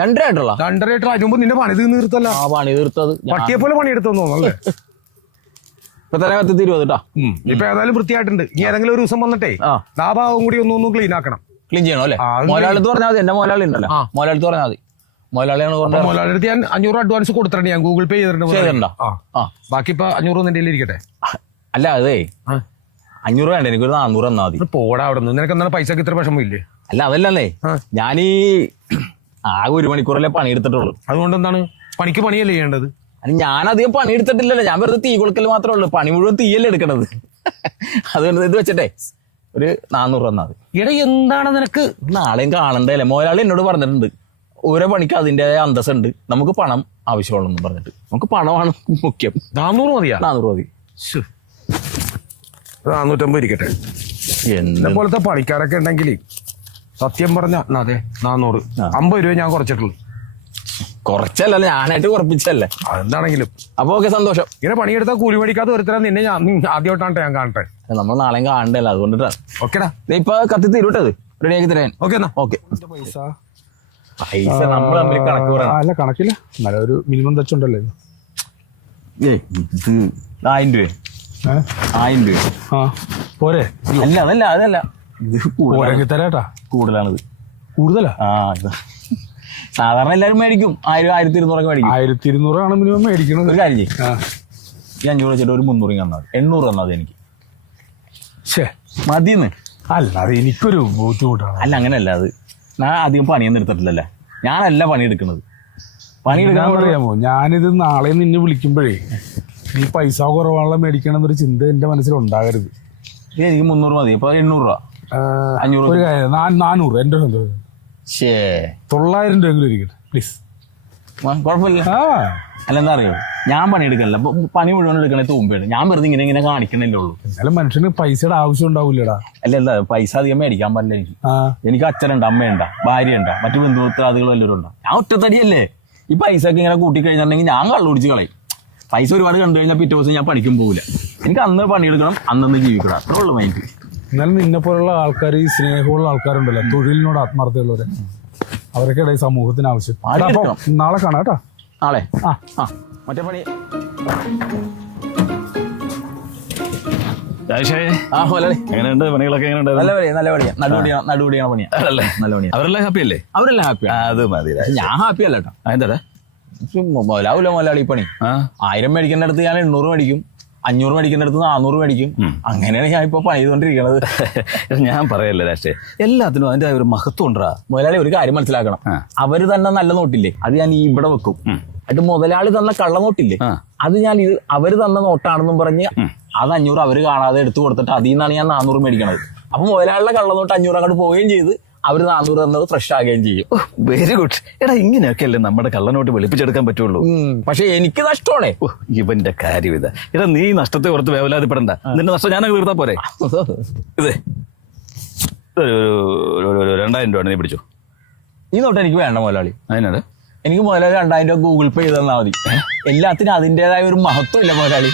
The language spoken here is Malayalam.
രണ്ടരായിട്ടുള്ള 2.5 അതിന് മുമ്പ് നിന്റെ പണി തീർത്തല്ല. ആ പണി തീർത്തത് പട്ടിയെ പോലെ പണിയെടുത്തെന്ന് തോന്നുന്നല്ലേ? ഇപ്പൊ തന്നെ 10-20 കേട്ടോ. ഇപ്പൊ ഏതായാലും വൃത്തിയായിട്ടുണ്ട്. ഇനി ഏതെങ്കിലും ഒരു ദിവസം വന്നിട്ടേ ആ ഭാഗം കൂടി ഒന്നും ക്ലീൻ ആക്കണം. ക്ലീൻ ചെയ്യണം അല്ലേ? മോലാളത്ത് പറഞ്ഞാൽ മതി. എന്റെ മോലാളി ഉണ്ടല്ലോ, മോലാളത്ത് പറഞ്ഞാൽ മതി. മോലാളിയാണ് മോലാളിയുടെ ഞാൻ 500 അഡ്വാൻസ് കൊടുത്തിട്ടുണ്ട്. ഞാൻ ഗൂഗിൾ പേ ചെയ്തിട്ടുണ്ട്. ബാക്കി ഇപ്പൊ 500 നിന്റെ ഇരിക്കട്ടെ. അല്ല അതേ 500 വേണ്ട, എനിക്കൊരു 400 തന്നാ മതി. പോടാ അവിടെ നിന്ന്. നിനക്ക് എന്താണ് പൈസക്ക് ഇത്ര വിഷമമില്ലേ? അല്ല അതല്ലേ, ഞാനീ ആകെ 1 മണിക്കൂറല്ലേ പണിയെടുത്തിട്ടുള്ളൂ. അതുകൊണ്ട് എന്താണ് പണിക്ക് പണിയല്ലേ ചെയ്യേണ്ടത്? ഞാനധികം പണിയെടുത്തിട്ടില്ലല്ലോ, ഞാൻ വെറുതെ തീ കൊടുക്കൽ മാത്രമേ ഉള്ളൂ. പണി മുഴുവൻ തീയല്ലേ എടുക്കണത്. അതുകൊണ്ട് ഇത് വെച്ചിട്ടെ ഒരു 400 തന്നാ മതി. എടാ എന്താണ് നിനക്ക്? നാളെയും കാണണ്ടല്ലേ? മോലാളി എന്നോട് പറഞ്ഞിട്ടുണ്ട്, ഓരോ പണിക്ക് അതിൻ്റെതായ അന്തസ്സുണ്ട്, നമുക്ക് പണം ആവശ്യമുള്ളൂ പറഞ്ഞിട്ട്. നമുക്ക് പണമാണ് മുഖ്യം. 400 മതിയാ? 400 മതി. 450 ഇരിക്കട്ടെ. എന്നെ പോലത്തെ പണിക്കാരൊക്കെ ഉണ്ടെങ്കിൽ സത്യം പറഞ്ഞ അതെ 400 50 രൂപ ഞാൻ കുറച്ചിട്ടുള്ളൂ. കുറച്ചല്ലല്ലോ, ഞാനായിട്ട് കുറപ്പിച്ചല്ലേ. അതെന്താണെങ്കിലും അപ്പൊ ഓക്കെ, സന്തോഷം. ഇങ്ങനെ പണിയെടുത്താൽ കൂലി മേടിക്കാത്ത ഒരുത്തരം നിന്നെ ഞാൻ ആദ്യമായിട്ടാണ് ഞാൻ കാണട്ടെ. നമ്മൾ നാളെയും കാണണ്ടല്ലോ, അതുകൊണ്ടിട്ടാ. ഓക്കെടാ, ഇപ്പൊ കത്തി തീരുട്ടത് റെഡിയാക്കി തരാൻ. ഓക്കെ എന്നാ. ഓക്കെ. പൈസ നമ്മൾ തമ്മിൽ കണക്ക് പറയാം. അല്ല കണക്കില്ല, നല്ല ഒരു മിനിമം തച്ചുണ്ടല്ലോ. 1000 രൂപ 1000 രൂപ പോരെ? അല്ല അതല്ല ഇത് തരാട്ടാ. കൂടുതലാണിത്. കൂടുതലാ? സാധാരണ എല്ലാവരും മേടിക്കും 1000-1200 മേടിക്കും. 1200 ആണ് മിനിമം മേടിക്കണം. ഒരു കാര്യം ചെയ്യും, ഈ 500 വെച്ചിട്ട് ഒരു 300 തന്നാൽ 800 തന്നത് എനിക്ക് മതിന്ന്. അല്ല അത് എനിക്കൊരു ബുദ്ധിമുട്ടാണ്. അല്ല അങ്ങനെയല്ല, അത് ഞാൻ അധികം പണിയൊന്നും എടുത്തിട്ടില്ലല്ലേ. ഞാനല്ല പണിയെടുക്കുന്നത്. പണിയെടുക്കാൻ അറിയാമോ, ഞാനിത് നാളെ നിന്നെ വിളിക്കുമ്പോഴേ നീ പൈസ കുറവാണല്ലോ മേടിക്കണം എന്നൊരു ചിന്ത എന്റെ മനസ്സിൽ ഉണ്ടാകരുത്. എനിക്ക് 300 മതി. ഇപ്പൊ 800 രൂപ 500 400 എന്റെ 900 രൂപ ഇരിക്കട്ടെ പ്ലീസ്. കുഴപ്പമില്ല. അല്ല എന്താ അറിയോ, ഞാൻ പണിയെടുക്കല്ല, പണി മുഴുവൻ എടുക്കണേ തൂമ്പാണ്. ഞാൻ വെറുതെ ഇങ്ങനെ കാണിക്കണല്ലേ ഉള്ളൂ. എന്നാലും മനുഷ്യന് പൈസയുടെ ആവശ്യം ഉണ്ടാവില്ലടാ. അല്ല എന്താ പൈസ അധികം മേടിക്കാൻ പാടില്ല എനിക്ക്. എനിക്ക് അച്ഛനുണ്ട്, അമ്മയുണ്ട, ഭാര്യയുണ്ട, മറ്റു ബന്ധുത്രാദികളും എല്ലാവരും ഉണ്ടാവും. ഞാൻ ഒറ്റത്തടിയല്ലേ. ഈ പൈസ ഒക്കെ ഇങ്ങനെ കൂട്ടി കഴിഞ്ഞിട്ടുണ്ടെങ്കിൽ ഞാൻ കള്ളു കുടിച്ച് കളയും. പൈസ ഒരുപാട് കണ്ടു കഴിഞ്ഞാൽ പിറ്റേ ദിവസം ഞാൻ പഠിക്കും പോകില്ല. എനിക്ക് അന്ന് പണിയെടുക്കണം, അന്നന്ന് ജീവിക്കണം, അത്രേ ഉള്ളൂ മൈൻഡ്. എന്നാലും നിന്നെ പോലുള്ള ആൾക്കാർ, ഈ സ്നേഹമുള്ള ആൾക്കാരുണ്ടല്ലോ, തൊഴിലിനോട് ആത്മാർത്ഥമുള്ളവരെ, അവരൊക്കെ സമൂഹത്തിന് ആവശ്യം. നാളെ കാണാം കേട്ടോ. നാളെ മറ്റേ പണി. എങ്ങനെയുണ്ട് പണികളൊക്കെ? നല്ല പണിയാ, നടുപടിയാണ് പണിയാ. നല്ല പണിയാ. അവരെല്ലാം ഹാപ്പി അല്ലേ? അവരെല്ലാം ഹാപ്പിയാ. അത് മതി. ഞാൻ ഹാപ്പി അല്ല കേട്ടോ. എന്താ മുതലാവൂല മുതലാളി പണി. 1000 മേടിക്കേണ്ട അടുത്ത് ഞാൻ 800 മേടിക്കും, 500 മേടിക്കേണ്ട അടുത്ത് 400 മേടിക്കും. അങ്ങനെയാണ് ഞാൻ ഇപ്പൊ പണി ചെയ്തോണ്ടിരിക്കണത്. ഞാൻ പറയല്ലേ രാഷ്ട്രീയ, എല്ലാത്തിനും അതിന്റെ ഒരു മഹത്വം ഉണ്ടാ. മുതലാളി ഒരു കാര്യം മനസ്സിലാക്കണം, അവര് തന്നെ നല്ല നോട്ടില്ലേ, അത് ഞാൻ ഇവിടെ വെക്കും. എന്നിട്ട് മുതലാളി തന്ന കള്ളനോട്ടില്ലേ, അത് ഞാൻ അവര് തന്ന നോട്ടാണെന്നും പറഞ്ഞ് അത് 500 അവര് കാണാതെ എടുത്തു കൊടുത്തിട്ട് അതിൽ നിന്നാണ് ഞാൻ 400 മേടിക്കണത്. അപ്പൊ മുതലാളിയുടെ കള്ളനോട്ട് 500 അങ്ങോട്ട് പോവുകയും ചെയ്ത് അവര് 400 തന്നത് ഫ്രഷ് ആകുകയും ചെയ്യും. Very good. എടാ ഇങ്ങനെയൊക്കെ അല്ലേ നമ്മുടെ കള്ളനോട്ട് വെളുപ്പിച്ചെടുക്കാൻ പറ്റുള്ളൂ. പക്ഷെ എനിക്ക് നഷ്ടമാണേ. ഇവന്റെ കാര്യം ഇതാ. എടാ നീ നഷ്ടത്തെ ഓർത്ത് വേവലാതിപ്പെടണ്ട. നിന്റെ നഷ്ടം ഞാനങ്ങ് തീർത്താ പോരെ. ഇതേ 2000 രൂപ നീ പിടിച്ചോ. ഈ നോട്ട് എനിക്ക് വേണ്ട മുതലാളി. അതിനാണ് എനിക്ക് മുതലാളി 2000 രൂപ ഗൂഗിൾ പേ ചെയ്ത് തന്നാൽ മതി. എല്ലാത്തിനും അതിൻ്റെതായ ഒരു മഹത്വം ഇല്ല മുതലാളി.